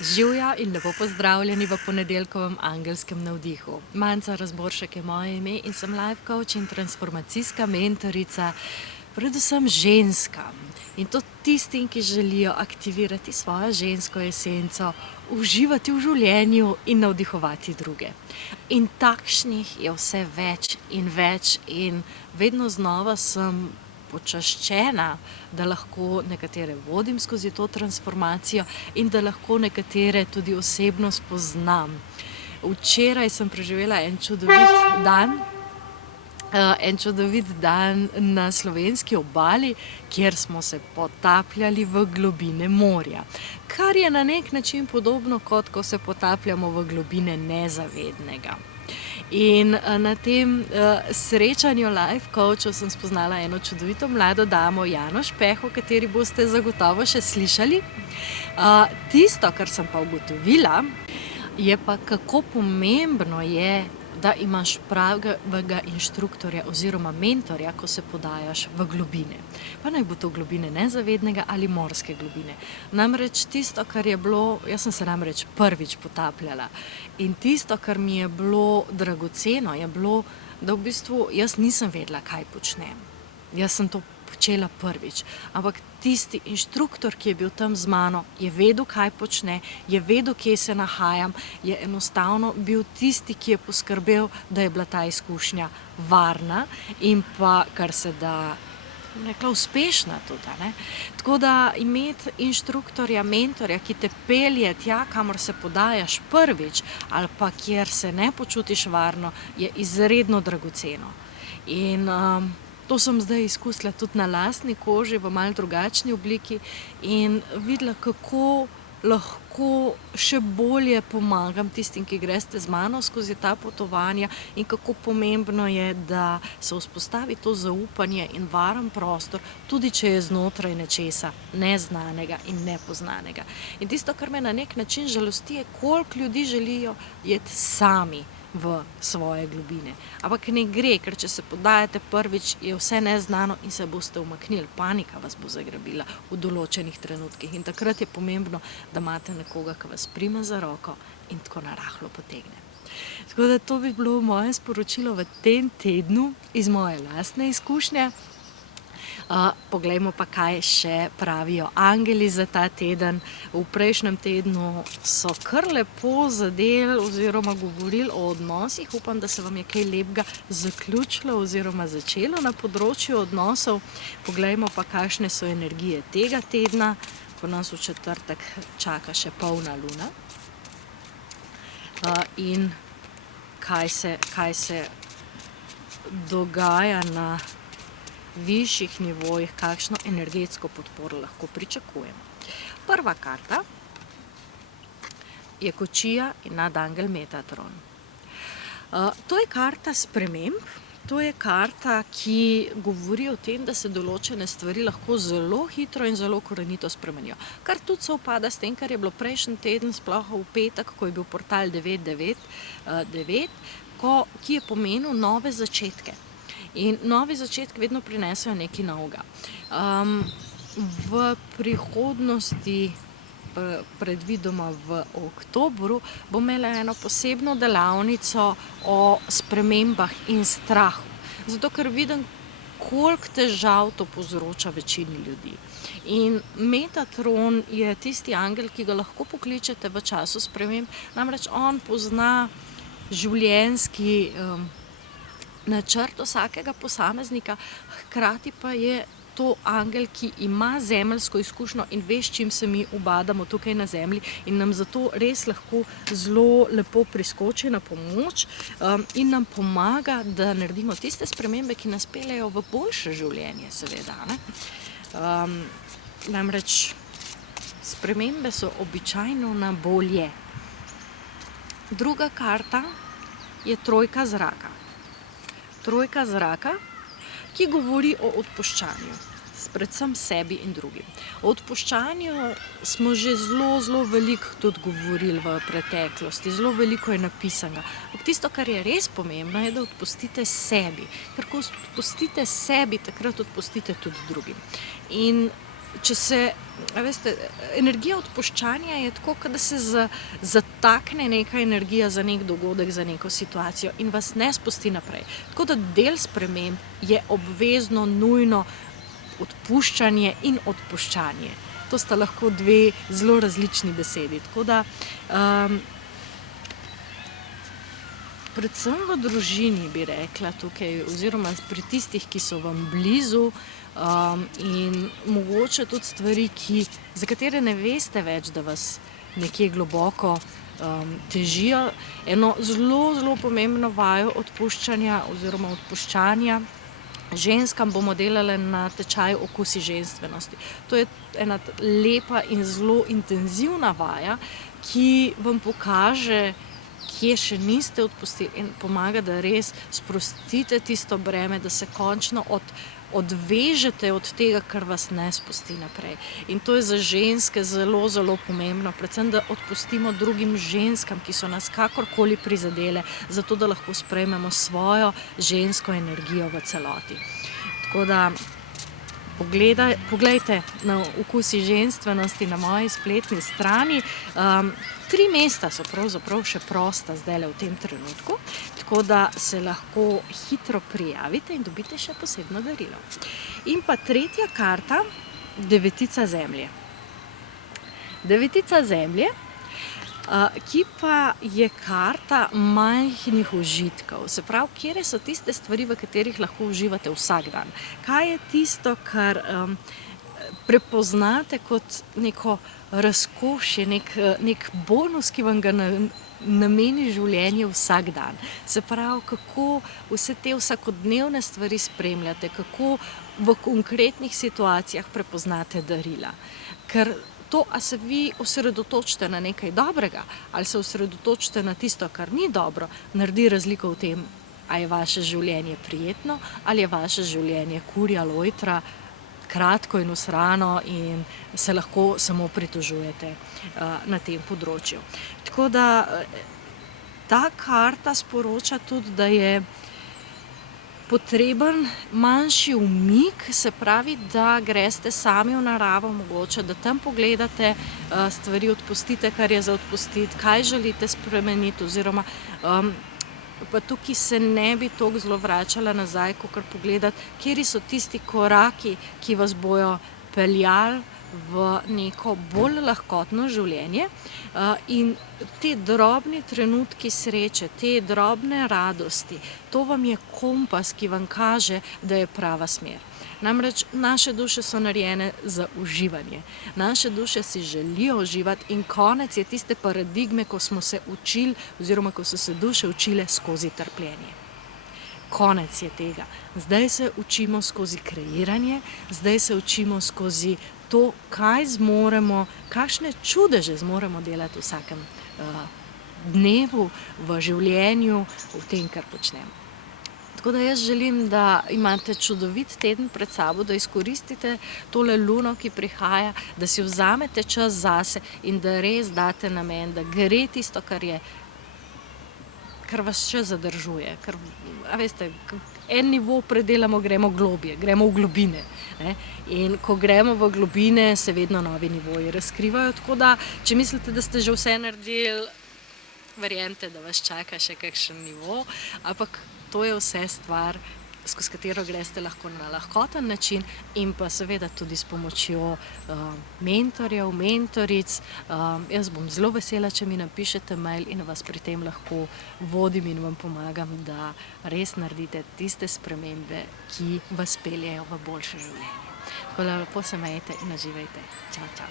Živjo in lepo pozdravljeni v ponedeljkovem angelskem navdihu. Manca Razboršek je moje ime in sem life coach in transformacijska mentorica, predvsem ženskam. In to tistim, ki želijo aktivirati svojo žensko esenco, uživati v življenju in navdihovati druge. In takšnih je vse več in vedno znova sem počaščena, da lahko nekatere vodim skozi to transformacijo in da lahko nekatere tudi osebno spoznam. Včeraj sem preživela en čudovit dan na slovenski obali, kjer smo se potapljali v globine morja. Kar je na nek način podobno, kot ko se potapljamo v globine nezavednega. In na tem srečanju life coachov sem spoznala eno čudovito mlado damo, Jano Špeh, o kateri boste zagotovo še slišali. Tisto, kar sem pa ugotovila, je pa, kako pomembno je, da imaš pravega inštruktorja oziroma mentorja, ko se podajaš v globine. Pa naj bo to globine nezavednega ali morske globine. Namreč tisto, kar je bilo, jaz sem se namreč prvič potapljala in tisto, kar mi je bilo dragoceno, je bilo, da v bistvu jaz nisem vedela, kaj počnem. Jaz sem to počela prvič, ampak tisti inštruktor, ki je bil tam z mano, je vedel, kaj počne, je vedel, kje se nahajam, je enostavno bil tisti, ki je poskrbel, da je bila ta izkušnja varna in pa, kar se da, rekla, uspešna tudi, ne. Tako da imeti inštruktorja, mentorja, ki te pelje tja, kamor se podajaš prvič, ali pa kjer se ne počutiš varno, je izredno dragoceno. In to sem zdaj izkusila tudi na lastni koži v malo drugačni obliki in videla, kako lahko še bolje pomagam tistim, ki greste z mano skozi ta potovanja in kako pomembno je, da se vzpostavi to zaupanje in varen prostor, tudi če je znotraj nečesa neznanega in nepoznanega. In tisto, kar me na nek način žalosti, je, koliko ljudi želijo iti sami v svoje globine. Ampak ne gre, ker če se podajate prvič, je vse neznano in se boste umaknili. Panika vas bo zagrabila v določenih trenutkih in takrat je pomembno, da imate nekoga, ki vas prime za roko in tako narahlo potegne. Tako da to bi bilo moje sporočilo v tem tednu iz moje lastne izkušnje. Poglejmo pa, kaj še pravijo angeli za ta teden. V prejšnjem tednu so kar lepo zadeli oziroma govorili o odnosih. Upam, da se vam je kaj lepega zaključilo oziroma začelo na področju odnosov. Poglejmo pa, kakšne so energije tega tedna, ko nas v četrtek čaka še polna luna. In kaj se dogaja na višjih nivojih, kakšno energetsko podporo lahko pričakujemo. Prva karta je kočija in nadangel Metatron. To je karta sprememb, to je karta, ki govori o tem, da se določene stvari lahko zelo hitro in zelo korenito spremenijo. Kar tudi sovpada s tem, kar je bilo prejšnji teden, sploh v petek, ko je bil portal 999, ki je pomenil nove začetke. In novi začetki vedno prinesejo nekaj novega. V prihodnosti, predvidoma v oktobru, bom imela eno posebno delavnico o spremembah in strahu. Zato, ker vidim, koliko težav to povzroča večini ljudi. In Metatron je tisti angel, ki ga lahko pokličete v času sprememb, namreč on pozna življenjski načrt vsakega posameznika, hkrati pa je to angel, ki ima zemeljsko izkušnjo in ve, s čim se mi ubadamo tukaj na zemlji in nam zato res lahko zelo lepo priskoči na pomoč in nam pomaga, da naredimo tiste spremembe, ki nas peljejo v boljše življenje, seveda, ne. Namreč spremembe so običajno na bolje. Druga karta je trojka zraka. Trojka zraka, ki govori o odpuščanju, predvsem sebi in drugim. O odpuščanju smo že zelo veliko tudi govorili v preteklosti, zelo veliko je napisanega. Ampak tisto, kar je res pomembno, je, da odpustite sebi. Ker ko odpustite sebi, takrat odpustite tudi drugim. In če se a veste, energija odpuščanja je tako, kot da se zatakne neka energija za nek dogodek, za neko situacijo in vas ne spusti naprej. Tako da del sprememb je obvezno, nujno odpuščanje in odpuščanje. To sta lahko dve zelo različni besedi. Tako da predvsem v družini bi rekla tukaj, oziroma pri tistih, ki so vam blizu, in mogoče tudi stvari, za katere ne veste več, da vas nekje globoko težijo. Eno zelo, zelo pomembno vajo odpuščanja oziroma odpuščanja ženskam bomo delali na tečaju Okusi ženstvenosti. To je ena lepa in zelo intenzivna vaja, ki vam pokaže, kje še niste odpustili in pomaga, da res sprostite tisto breme, da se končno odvežete od tega, kar vas ne spusti naprej. In to je za ženske zelo, zelo pomembno, predvsem, da odpustimo drugim ženskam, ki so nas kakorkoli prizadele, zato da lahko sprejmemo svojo žensko energijo v celoti. Tako da poglejte na Okusi ženstvenosti na moji spletni strani. 3 mesta so pravzaprav še prosta zdajle v tem trenutku, tako da se lahko hitro prijavite in dobite še posebno darilo. In pa 3. karta, Devetica zemlje. Devetica zemlje, ki pa je karta majhnih užitkov. Se pravi, kje so tiste stvari, v katerih lahko uživate vsak dan. Kaj je tisto, kar prepoznate kot neko razkošje, nek bonus, ki vam ga nameni življenje vsak dan. Se pravi, kako vse te vsakodnevne stvari spremljate, kako v konkretnih situacijah prepoznate darila. Ker to, a se vi osredotočite na nekaj dobrega, ali se osredotočite na tisto, kar ni dobro, naredi razliko v tem, a je vaše življenje prijetno, ali je vaše življenje kurja lojtra, kratko in usrano in se lahko samo pritožujete na tem področju. Tako da ta karta sporoča tudi, da je potreben manjši umik, se pravi, da greste sami v naravo mogoče, da tam pogledate stvari, odpustite, kar je za odpustiti, kaj želite spremeniti, oziroma pa tukaj se ne bi toliko zelo vračala nazaj, kakor pogledati, kateri so tisti koraki, ki vas bojo peljali v neko bolj lahkotno življenje. In te drobni trenutki sreče, te drobne radosti, to vam je kompas, ki vam kaže, da je prava smer. Namreč naše duše so narejene za uživanje. Naše duše si želijo uživati in konec je tiste paradigme, ko smo se učili oziroma ko so se duše učile skozi trpljenje. Konec je tega. Zdaj se učimo skozi kreiranje, zdaj se učimo skozi to, kaj zmoremo, kakšne čudeže zmoremo delati v vsakem dnevu, v življenju, v tem, kar počnemo. Tako da jaz želim, da imate čudovit teden pred sabo, da izkoristite tole luno, ki prihaja, da si vzamete čas zase in da res date namen, da gre tisto, kar vas še zadržuje. Ker, a veste, en nivo predelamo, gremo globje, gremo v globine. Ne? In ko gremo v globine, se vedno novi nivoji razkrivajo. Tako da, če mislite, da ste že vse naredili, verjemite, da vas čaka še kakšen nivo, ampak to je vse stvar, skozi katero greste lahko na lahkoten način in pa seveda tudi s pomočjo mentorjev, mentoric. Jaz bom zelo vesela, če mi napišete mail in vas pri tem lahko vodim in vam pomagam, da res naredite tiste spremembe, ki vas peljejo v boljše življenje. Tako da lepo se imejte in uživajte. Čau, čau.